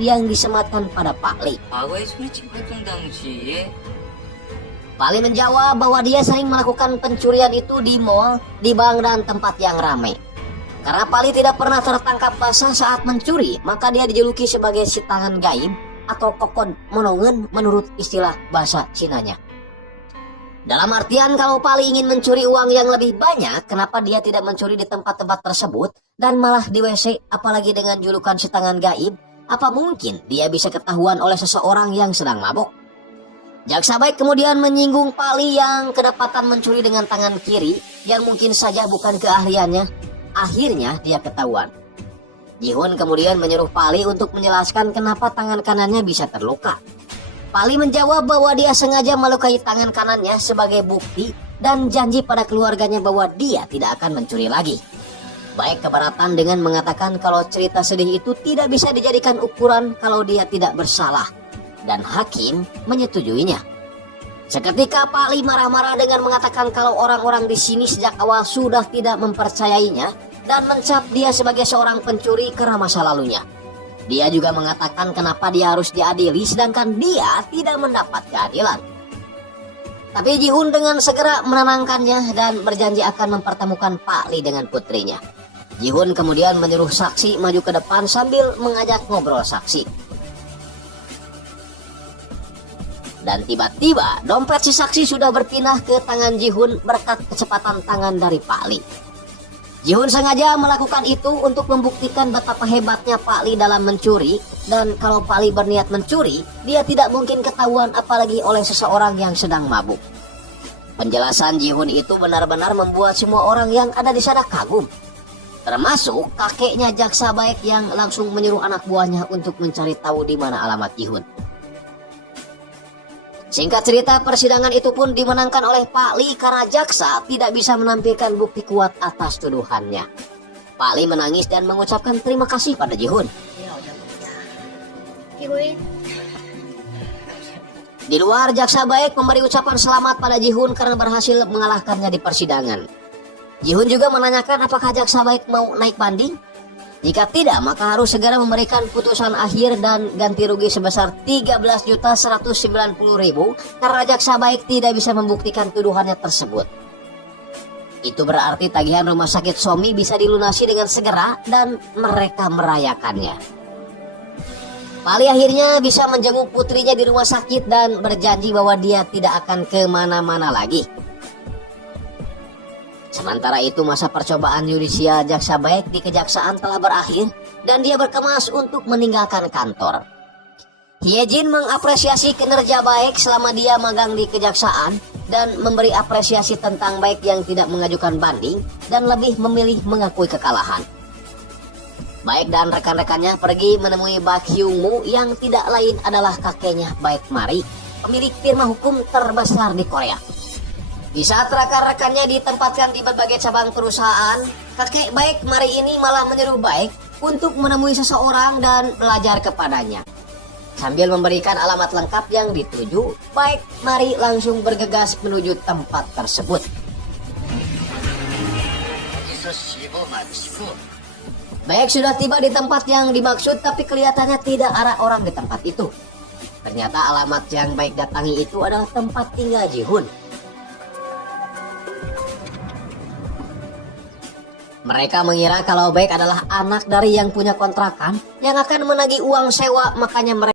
yang disematkan pada Pak Li. 과거의 소매치기 활동 당시에 Pak Li menjawab bahwa dia sering melakukan pencurian itu di mall, di bank, dan tempat yang ramai. Karena Pak Li tidak pernah tertangkap basah saat mencuri, maka dia dijuluki sebagai si tangan gaib atau kokon monongen menurut istilah bahasa Cinanya. Dalam artian kalau Pak Li ingin mencuri uang yang lebih banyak, kenapa dia tidak mencuri di tempat-tempat tersebut dan malah di WC, apalagi dengan julukan si tangan gaib? Apa mungkin dia bisa ketahuan oleh seseorang yang sedang mabuk? Jaksa Baik kemudian menyinggung Pak Li yang kedapatan mencuri dengan tangan kiri yang mungkin saja bukan keahliannya. Akhirnya dia ketahuan. Ji-hun kemudian menyuruh Pak Li untuk menjelaskan kenapa tangan kanannya bisa terluka. Pak Li menjawab bahwa dia sengaja melukai tangan kanannya sebagai bukti dan janji pada keluarganya bahwa dia tidak akan mencuri lagi. Baik keberatan dengan mengatakan kalau cerita sedih itu tidak bisa dijadikan ukuran kalau dia tidak bersalah, dan hakim menyetujuinya. Seketika Pak Li marah-marah dengan mengatakan kalau orang-orang di sini sejak awal sudah tidak mempercayainya dan mencap dia sebagai seorang pencuri karena masa lalunya. Dia juga mengatakan kenapa dia harus diadili sedangkan dia tidak mendapat keadilan. Tapi Ji-hun dengan segera menenangkannya dan berjanji akan mempertemukan Pak Li dengan putrinya. Ji-hun kemudian menyuruh saksi maju ke depan sambil mengajak ngobrol saksi. Dan tiba-tiba dompet si saksi sudah berpindah ke tangan Ji-hun berkat kecepatan tangan dari Pak Li. Ji-hun sengaja melakukan itu untuk membuktikan betapa hebatnya Pak Li dalam mencuri, dan kalau Pak Li berniat mencuri, dia tidak mungkin ketahuan apalagi oleh seseorang yang sedang mabuk. Penjelasan Ji-hun itu benar-benar membuat semua orang yang ada di sana kagum. Termasuk kakeknya Jaksa Baik yang langsung menyuruh anak buahnya untuk mencari tahu di mana alamat Ji-hun. Singkat cerita, persidangan itu pun dimenangkan oleh Pak Li karena jaksa tidak bisa menampilkan bukti kuat atas tuduhannya. Pak Li menangis dan mengucapkan terima kasih pada Ji-hun. Di luar, Jaksa Baik memberi ucapan selamat pada Ji-hun karena berhasil mengalahkannya di persidangan. Ji-hun juga menanyakan apakah Jaksa Baik mau naik banding. Jika tidak, maka harus segera memberikan putusan akhir dan ganti rugi sebesar 13.190.000 karena Jaksa Baik tidak bisa membuktikan tuduhannya tersebut. Itu berarti tagihan rumah sakit Somi bisa dilunasi dengan segera dan mereka merayakannya. Pak Li akhirnya bisa menjenguk putrinya di rumah sakit dan berjanji bahwa dia tidak akan kemana-mana lagi. Sementara itu masa percobaan yudisial Jaksa Baik di kejaksaan telah berakhir dan dia berkemas untuk meninggalkan kantor. Hye-jin mengapresiasi kinerja Baik selama dia magang di kejaksaan dan memberi apresiasi tentang Baik yang tidak mengajukan banding dan lebih memilih mengakui kekalahan. Baik dan rekan-rekannya pergi menemui Bak Hyung-moo yang tidak lain adalah kakeknya Baik Mari, pemilik firma hukum terbesar di Korea. Di saat rekan-rekannya ditempatkan di berbagai cabang perusahaan, kakek Baik Mari ini malah menyuruh Baik untuk menemui seseorang dan belajar kepadanya. Sambil memberikan alamat lengkap yang dituju, Baik Mari langsung bergegas menuju tempat tersebut. Baik sudah tiba di tempat yang dimaksud, tapi kelihatannya tidak ada orang di tempat itu. Ternyata alamat yang Baik datangi itu adalah tempat tinggal Ji-hun. Mereka mengira kalau Baik adalah anak dari yang punya kontrakan yang akan menagih uang sewa, makanya mereka